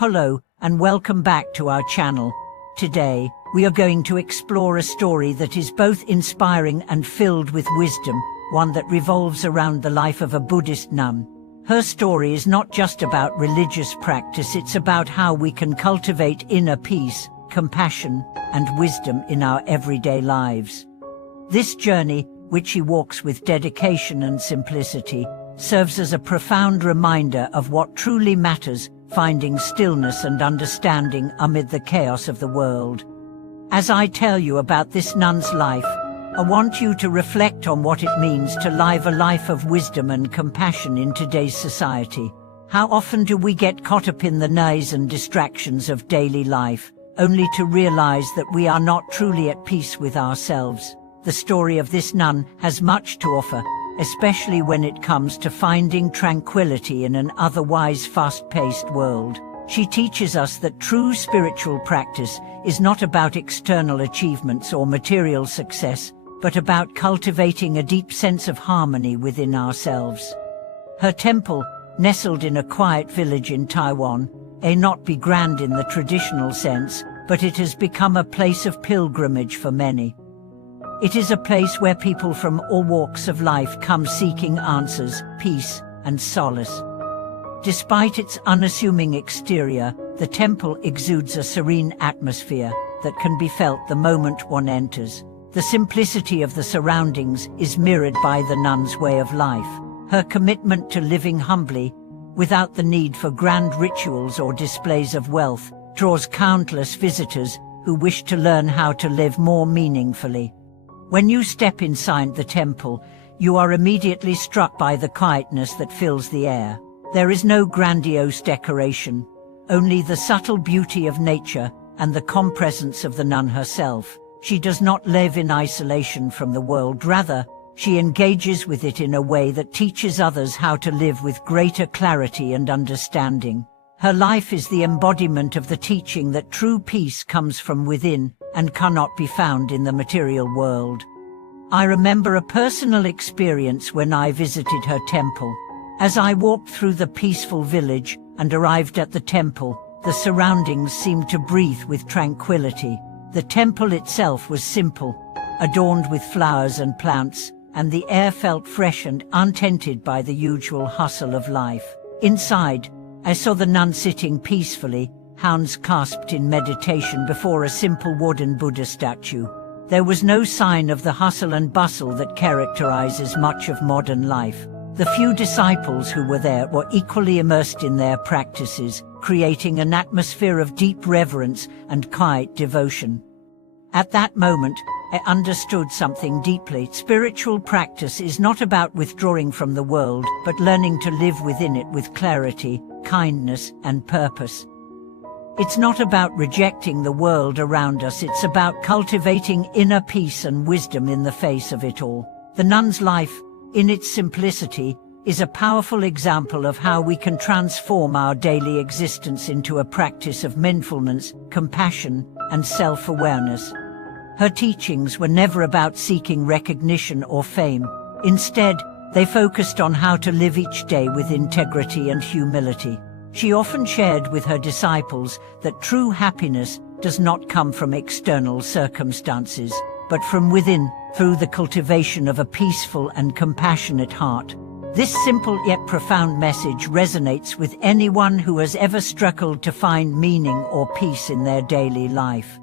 Hello, and welcome back to our channel. Today, we are going to explore a story that is both inspiring and filled with wisdom, one that revolves around the life of a Buddhist nun. Her story is not just about religious practice, it's about how we can cultivate inner peace, compassion, and wisdom in our everyday lives. This journey, which she walks with dedication and simplicity, serves as a profound reminder of what truly matters, finding stillness and understanding amid the chaos of the world. As I tell you about this nun's life, I want you to reflect on what it means to live a life of wisdom and compassion in today's society. How often do we get caught up in the noise and distractions of daily life, only to realize that we are not truly at peace with ourselves? The story of this nun has much to offer, especially when it comes to finding tranquility in an otherwise fast-paced world. She teaches us that true spiritual practice is not about external achievements or material success, but about cultivating a deep sense of harmony within ourselves. Her temple, nestled in a quiet village in Taiwan, may not be grand in the traditional sense, but it has become a place of pilgrimage for many. It is a place where people from all walks of life come seeking answers, peace, and solace. Despite its unassuming exterior, the temple exudes a serene atmosphere that can be felt the moment one enters. The simplicity of the surroundings is mirrored by the nun's way of life. Her commitment to living humbly, without the need for grand rituals or displays of wealth, draws countless visitors who wish to learn how to live more meaningfully. When you step inside the temple, you are immediately struck by the quietness that fills the air. There is no grandiose decoration, only the subtle beauty of nature and the calm presence of the nun herself. She does not live in isolation from the world, rather, she engages with it in a way that teaches others how to live with greater clarity and understanding. Her life is the embodiment of the teaching that true peace comes from within and cannot be found in the material world. I remember a personal experience when I visited her temple. As I walked through the peaceful village and arrived at the temple, the surroundings seemed to breathe with tranquility. The temple itself was simple, adorned with flowers and plants, and the air felt fresh and untainted by the usual hustle of life. Inside, I saw the nun sitting peacefully, hands clasped in meditation before a simple wooden Buddha statue. There was no sign of the hustle and bustle that characterizes much of modern life. The few disciples who were there were equally immersed in their practices, creating an atmosphere of deep reverence and quiet devotion. At that moment, I understood something deeply. Spiritual practice is not about withdrawing from the world, but learning to live within it with clarity, kindness, and purpose. It's not about rejecting the world around us, it's about cultivating inner peace and wisdom in the face of it all. The nun's life, in its simplicity, is a powerful example of how we can transform our daily existence into a practice of mindfulness, compassion, and self-awareness. Her teachings were never about seeking recognition or fame. Instead, they focused on how to live each day with integrity and humility. She often shared with her disciples that true happiness does not come from external circumstances, but from within, through the cultivation of a peaceful and compassionate heart. This simple yet profound message resonates with anyone who has ever struggled to find meaning or peace in their daily life.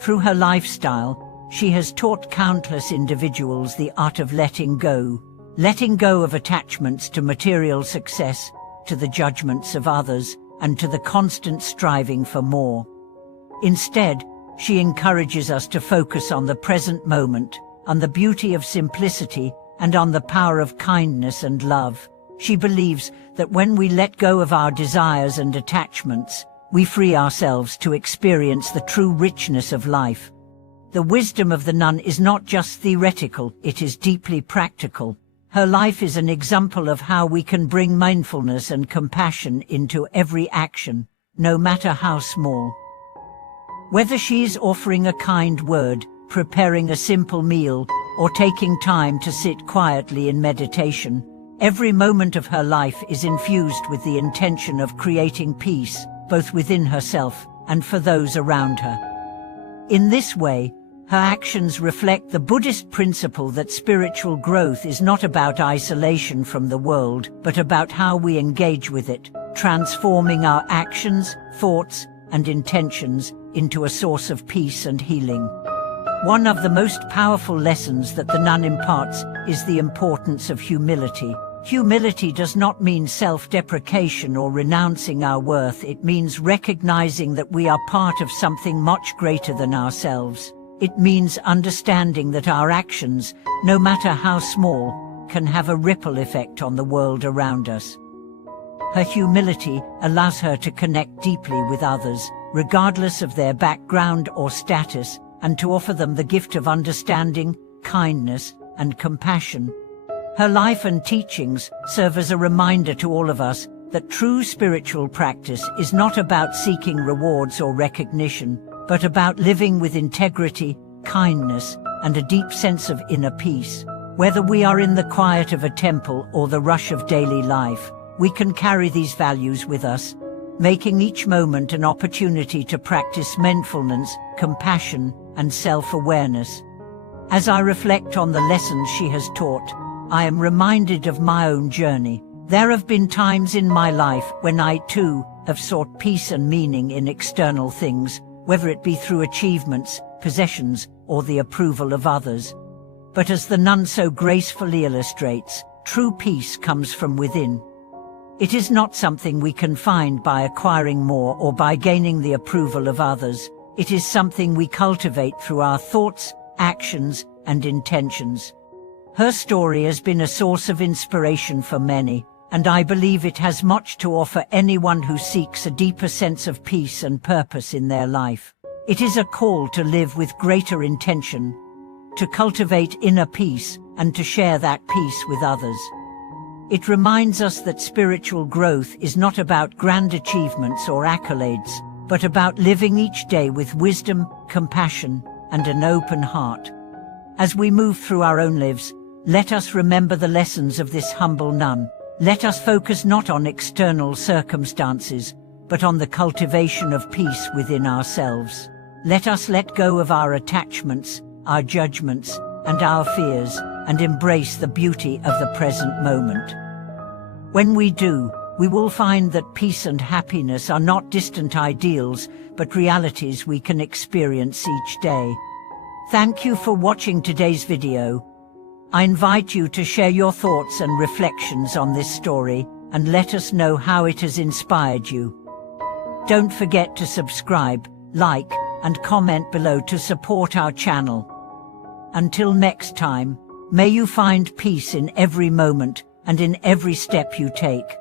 Through her lifestyle, she has taught countless individuals the art of letting go of attachments to material success, to the judgments of others, and to the constant striving for more. Instead, she encourages us to focus on the present moment, on the beauty of simplicity, and on the power of kindness and love. She believes that when we let go of our desires and attachments, we free ourselves to experience the true richness of life. The wisdom of the nun is not just theoretical, it is deeply practical. Her life is an example of how we can bring mindfulness and compassion into every action, no matter how small. Whether she is offering a kind word, preparing a simple meal, or taking time to sit quietly in meditation, every moment of her life is infused with the intention of creating peace, both within herself and for those around her. In this way, her actions reflect the Buddhist principle that spiritual growth is not about isolation from the world, but about how we engage with it, transforming our actions, thoughts, and intentions into a source of peace and healing. One of the most powerful lessons that the nun imparts is the importance of humility. Humility does not mean self-deprecation or renouncing our worth. It means recognizing that we are part of something much greater than ourselves. It means understanding that our actions, no matter how small, can have a ripple effect on the world around us. Her humility allows her to connect deeply with others, regardless of their background or status, and to offer them the gift of understanding, kindness, and compassion. Her life and teachings serve as a reminder to all of us that true spiritual practice is not about seeking rewards or recognition, but about living with integrity, kindness, and a deep sense of inner peace. Whether we are in the quiet of a temple or the rush of daily life, we can carry these values with us, making each moment an opportunity to practice mindfulness, compassion, and self-awareness. As I reflect on the lessons she has taught, I am reminded of my own journey. There have been times in my life when I too have sought peace and meaning in external things, whether it be through achievements, possessions, or the approval of others. But as the nun so gracefully illustrates, true peace comes from within. It is not something we can find by acquiring more or by gaining the approval of others. It is something we cultivate through our thoughts, actions, and intentions. Her story has been a source of inspiration for many, and I believe it has much to offer anyone who seeks a deeper sense of peace and purpose in their life. It is a call to live with greater intention, to cultivate inner peace, and to share that peace with others. It reminds us that spiritual growth is not about grand achievements or accolades, but about living each day with wisdom, compassion, and an open heart. As we move through our own lives, let us remember the lessons of this humble nun. Let us focus not on external circumstances, but on the cultivation of peace within ourselves. Let us let go of our attachments, our judgments, and our fears, and embrace the beauty of the present moment. When we do, we will find that peace and happiness are not distant ideals, but realities we can experience each day. Thank you for watching today's video. I invite you to share your thoughts and reflections on this story, and let us know how it has inspired you. Don't forget to subscribe, like, and comment below to support our channel. Until next time, may you find peace in every moment and in every step you take.